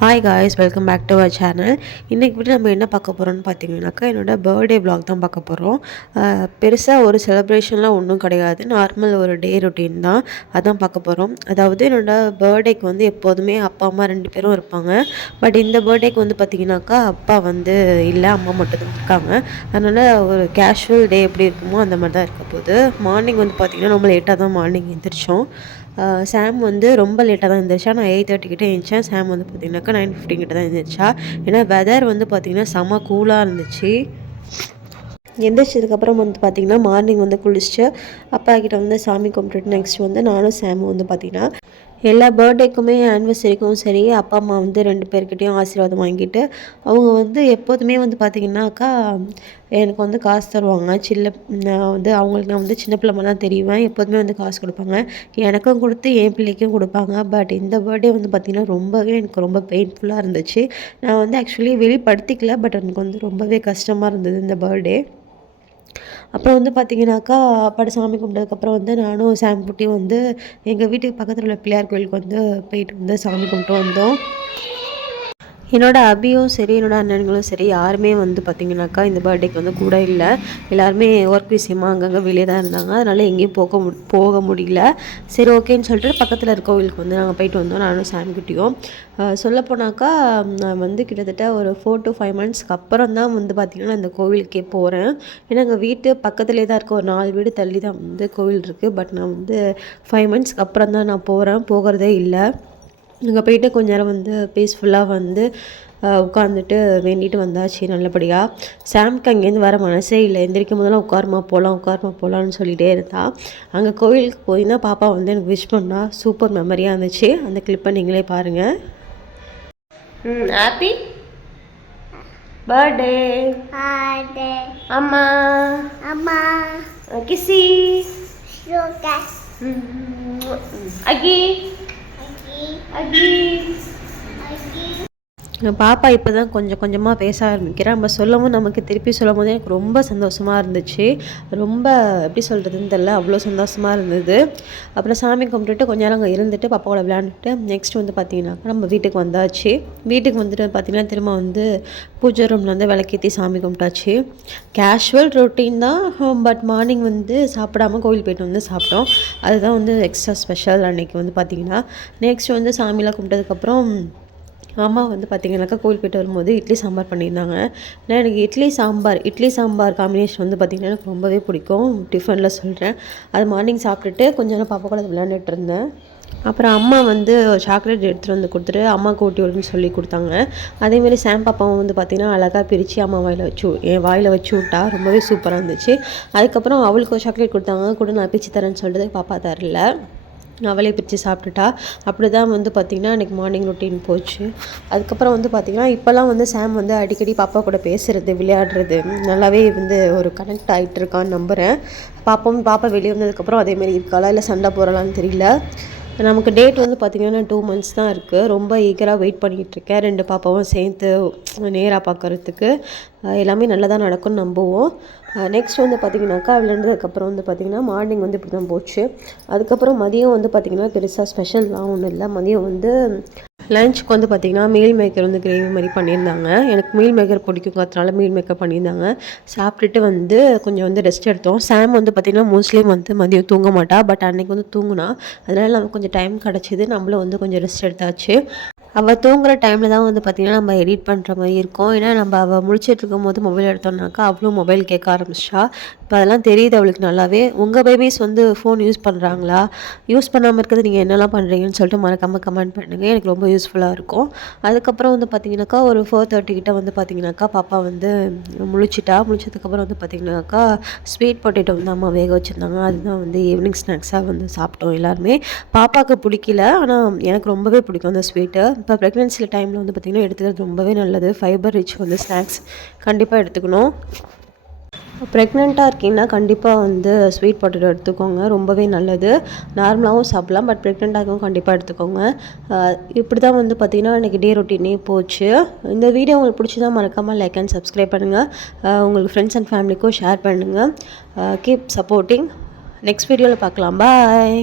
Hi guys, welcome back to our channel. இன்றைக்கி வீட்டு நம்ம என்ன பார்க்க போகிறோம்னு பார்த்தீங்கன்னாக்கா என்னோடய பர்த்டே vlog தான் பார்க்க போகிறோம். பெருசாக ஒரு செலிப்ரேஷன்லாம் ஒன்றும் கிடையாது, நார்மல் ஒரு டே ரொட்டீன் தான். அதான் பார்க்க போகிறோம். அதாவது என்னோடய பர்த்டேக்கு வந்து எப்போதுமே அப்பா அம்மா 2 பேரும் இருப்பாங்க. பட் இந்த பர்த்டேக்கு வந்து பார்த்திங்கனாக்கா அப்பா வந்து இல்லை, அம்மா மட்டும்தான் இருக்காங்க. அதனால் ஒரு கேஷுவல் டே எப்படி இருக்குமோ அந்த மாதிரி தான் இருக்க போகுது. மார்னிங் வந்து பார்த்திங்கன்னா ரொம்ப லேட்டாக தான் மார்னிங் எழுந்திரிச்சோம். சாம் வந்து ரொம்ப லேட்டாக தான் எழுந்திரிச்சா. நான் 8:30 கிட்டே எழுந்திரிச்சேன். சாம் வந்து பார்த்திங்கனாக்கா 9:15 கிட்ட தான் எழுந்திரிச்சா. ஏன்னா வெதர் வந்து பார்த்திங்கன்னா செம்ம கூலாக இருந்துச்சு. எந்திரிச்சதுக்கப்புறம் வந்து பார்த்திங்கன்னா மார்னிங் வந்து குளிச்சுட்டு அப்பா கிட்ட வந்து சாமி கும்பிட்டுட்டு நெக்ஸ்ட் வந்து நானும் சாமும் வந்து பார்த்திங்கன்னா எல்லா பர்த்டேக்குமே ஆனிவர்சரிக்கும் சரி அப்பா அம்மா வந்து 2 பேர்கிட்டையும் ஆசீர்வாதம் வாங்கிட்டு அவங்க வந்து எப்போதுமே வந்து பார்த்திங்கனாக்கா எனக்கு வந்து காசு தருவாங்க. நான் வந்து அவங்களுக்கு நான் வந்து சின்ன பிள்ளை தான் தெரியுவேன். எப்போதுமே வந்து காசு கொடுப்பாங்க. எனக்கும் கொடுத்து என் பிள்ளைக்கும் கொடுப்பாங்க. பட் இந்த பர்த்டே வந்து பார்த்திங்கன்னா ரொம்பவே எனக்கு ரொம்ப பெயின்ஃபுல்லாக இருந்துச்சு. நான் வந்து ஆக்சுவலி வெளிப்படுத்திக்கல, பட் எனக்கு வந்து ரொம்பவே கஷ்டமாக இருந்தது இந்த பர்த்டே. அப்புறம் வந்து பார்த்திங்கனாக்கா அப்பாட்ட சாமி கும்பிட்டதுக்கப்புறம் வந்து நானும் சாம் குட்டியும் வந்து எங்கள் வீட்டுக்கு பக்கத்தில் உள்ள பிள்ளையார் கோயிலுக்கு வந்து போயிட்டு வந்து சாமி கும்பிட்டு வந்தோம். என்னோடய அபியும் சரி என்னோடய அண்ணன்களும் சரி யாருமே வந்து பார்த்திங்கனாக்கா இந்த பர்த்டேக்கு வந்து கூட இல்லை. எல்லாருமே ஒர்க் விஷயமாக அங்கங்கே வெளியே தான் இருந்தாங்க. அதனால் எங்கேயும் போக முடியல. சரி ஓகேன்னு சொல்லிட்டு பக்கத்தில் இருக்க கோவிலுக்கு வந்து நாங்கள் போயிட்டு வந்தோம், நானும் சாமிக்குட்டியும். சொல்லப்போனாக்கா நான் வந்து கிட்டத்தட்ட ஒரு 4 to 5 monthஸ்க்கு அப்புறம் தான் வந்து பார்த்திங்கன்னா இந்த கோவிலுக்கே போகிறேன். ஏன்னா எங்கள் வீட்டு பக்கத்துலேயே தான் இருக்க, ஒரு 4 வீடு தள்ளி தான் வந்து கோவில் இருக்குது. பட் நான் வந்து 5 monthஸ்க்கு அப்புறம் தான் நான் போகிறதே இல்லை. அங்கே போயிட்டு கொஞ்ச நேரம் வந்து பீஸ்ஃபுல்லாக வந்து உட்காந்துட்டு வேண்டிட்டு வந்தாச்சு நல்லபடியாக. சாம்க்கு அங்கேருந்து வர மனசே இல்லை. எந்திரிக்கும் போதெல்லாம் உட்காருமா போகலான்னு சொல்லிகிட்டே இருந்தாள். அங்கே கோவிலுக்கு போய் தான் பாப்பா வந்து எனக்கு விஷ் பண்ணா. சூப்பர் மெமரியாக இருந்துச்சு. அந்த கிளிப்பை நீங்களே பாருங்கள். ஹாப்பி பர்த்டே அம்மா கிசி அகி. பாப்பா இப்போ தான் கொஞ்சம் கொஞ்சமாக பேச ஆரம்பிக்கிறேன். நம்ம சொல்லவும் நமக்கு திருப்பி சொல்லும் போது எனக்கு ரொம்ப சந்தோஷமாக இருந்துச்சு. ரொம்ப எப்படி சொல்கிறதுன்னு தெரியல, அவ்வளோ சந்தோஷமாக இருந்தது. அப்புறம் சாமி கும்பிட்டுட்டு கொஞ்ச நேரம் அங்கே இருந்துட்டு பாப்பாவோட விளையாண்டுட்டு நெக்ஸ்ட் வந்து பார்த்திங்கனாக்கா நம்ம வீட்டுக்கு வந்தாச்சு. வீட்டுக்கு வந்துட்டு பார்த்திங்கன்னா திரும்ப வந்து பூஜை ரூமில் வந்து விளக்கேற்றி சாமி கும்பிட்டாச்சு. கேஷுவல் ரொட்டீன் தான். பட் மார்னிங் வந்து சாப்பிடாமல் கோவில் போய்ட்டு வந்து சாப்பிட்டோம். அதுதான் வந்து எக்ஸ்ட்ரா ஸ்பெஷல் அன்றைக்கி வந்து பார்த்திங்கன்னா. நெக்ஸ்ட் வந்து சாமிலாம் கும்பிட்டதுக்கப்புறம் அம்மா வந்து பார்த்திங்கனாக்கா கோவில் போய்ட்டு வரும்போது இட்லி சாம்பார் பண்ணியிருந்தாங்க. ஏன்னா எனக்கு இட்லி சாம்பார் காம்பினேஷன் வந்து பார்த்திங்கன்னா எனக்கு ரொம்பவே பிடிக்கும். டிஃபனில் சொல்கிறேன். அது மார்னிங் சாப்பிட்டுட்டு கொஞ்சம் நேரம் பாப்பா கூட விளையாண்டுட்டு இருந்தேன். அப்புறம் அம்மா வந்து சாக்லேட் எடுத்துகிட்டு வந்து கொடுத்துட்டு அம்மாவுக்கு ஊட்டி விடுன்னு சொல்லி கொடுத்தாங்க. அதேமாரி சாம் பாப்பாவும் வந்து பார்த்திங்கன்னா அழகாக பிரித்து அம்மா என் வாயில் வச்சு விட்டா. ரொம்பவே சூப்பராக இருந்துச்சு. அதுக்கப்புறம் அவளுக்கு சாக்லேட் கொடுத்தாங்க, கூட நான் பிரித்து தரேன்னு சொல்லிட்டு பாப்பா தரல, அவளே பிரித்து சாப்பிட்டுட்டா. அப்படி தான் வந்து பார்த்திங்கன்னா எனக்கு மார்னிங் ரொட்டீன் போச்சு. அதுக்கப்புறம் வந்து பார்த்திங்கன்னா இப்போல்லாம் வந்து சாம் வந்து அடிக்கடி பாப்பா கூட பேசுகிறது, விளையாடுறது நல்லாவே வந்து ஒரு கனெக்ட் ஆகிட்டு இருக்கான்னு நம்புகிறேன். பாப்பா வெளியே வந்ததுக்கப்புறம் அதேமாரி இருக்காளா இல்லை சண்டை போகிறலான்னு தெரியல. நமக்கு டேட் வந்து பார்த்திங்கன்னா 2 months தான் இருக்குது. ரொம்ப ஈகராக வெயிட் பண்ணிகிட்ருக்கேன் 2 பாப்பாவும் சேர்த்து நேராக பார்க்குறதுக்கு. எல்லாமே நல்லதாக நடக்கும்னு நம்புவோம். நெக்ஸ்ட் வந்து பார்த்திங்கனாக்கா விளையாண்டதுக்கப்புறம் வந்து பார்த்திங்கன்னா மார்னிங் வந்து இப்படி தான் போச்சு. அதுக்கப்புறம் மதியம் வந்து பார்த்திங்கன்னா பெருசாக ஸ்பெஷல்லாம் ஒன்றும் இல்லை. மதியம் வந்து லஞ்சுக்கு வந்து பார்த்திங்கன்னா மீல் மேக்கர் வந்து கிரேவி மாதிரி பண்ணியிருந்தாங்க. எனக்கு மீல் மேக்கர் பிடிக்குங்கிறதுனால மீல் மேக்கர் பண்ணியிருந்தாங்க. சாப்பிட்டுட்டு வந்து கொஞ்சம் வந்து ரெஸ்ட் எடுத்தோம். சாம் வந்து பார்த்திங்கன்னா மோஸ்ட்லி வந்து மதியம் தூங்க மாட்டா. பட் அன்றைக்கி வந்து தூங்குனா. அதனால் நமக்கு கொஞ்சம் டைம் கிடச்சிது. நம்மளும் வந்து கொஞ்சம் ரெஸ்ட் எடுத்தாச்சு. அவள் தூங்குகிற டைமில் தான் வந்து பார்த்திங்கன்னா நம்ம எடிட் பண்ணுற மாதிரி இருக்கும். ஏன்னா அவள் முழிச்சிட்டு இருக்கும் போது மொபைல் எடுத்தோம்னாக்கா அவ்வளோ மொபைல் கேட்க ஆரம்பிச்சிட்டா. இப்போ அதெல்லாம் தெரியுது அவளுக்கு நல்லாவே. உங்கள் பேபிஸ் வந்து ஃபோன் யூஸ் பண்ணுறாங்களா? யூஸ் பண்ணாமல் இருக்கிறது நீங்கள் என்னெல்லாம் பண்ணுறீங்கன்னு சொல்லிட்டு மறக்காமல் கமெண்ட் பண்ணுங்கள். எனக்கு ரொம்ப யூஸ்ஃபுல்லாக இருக்கும். அதுக்கப்புறம் வந்து பார்த்திங்கனாக்கா ஒரு 4:30 கிட்ட வந்து பார்த்திங்கனாக்கா பாப்பா வந்து முழிச்சதுக்கப்புறம் வந்து பார்த்திங்கனாக்கா ஸ்வீட் பொட்டேட்டோ வந்து அம்மா வேக வச்சுருந்தாங்க. அதுதான் வந்து ஈவினிங் ஸ்நாக்ஸாக வந்து சாப்பிட்டோம் எல்லாருமே. பாப்பாவுக்கு பிடிக்கல, ஆனால் எனக்கு ரொம்பவே பிடிக்கும் அந்த ஸ்வீட்டு. இப்போ ப்ரெக்னென்சியில் டைமில் வந்து பார்த்திங்கன்னா எடுத்துக்கிறது ரொம்பவே நல்லது. ஃபைபர் ரிச் வந்து ஸ்நாக்ஸ் கண்டிப்பாக எடுத்துக்கணும். ப்ரெக்னெண்ட்டாக இருக்கீங்கன்னா கண்டிப்பாக வந்து ஸ்வீட் பொட்டேட்டோ எடுத்துக்கோங்க, ரொம்பவே நல்லது. நார்மலாகவும் சாப்பிட்லாம், பட் ப்ரெக்னெண்ட்டாக இருக்கவங்க கண்டிப்பாக எடுத்துக்கோங்க. இப்படி தான் வந்து பார்த்திங்கன்னா இன்றைக்கி டே ரொட்டீனே போச்சு. இந்த வீடியோ உங்களுக்கு பிடிச்சதா மறக்காமல் லைக் அண்ட் சப்ஸ்கிரைப் பண்ணுங்கள். உங்களுக்கு ஃப்ரெண்ட்ஸ் அண்ட் ஃபேமிலிக்கும் ஷேர் பண்ணுங்கள். Keep supporting. நெக்ஸ்ட் வீடியோவில் பார்க்கலாம். பாய்.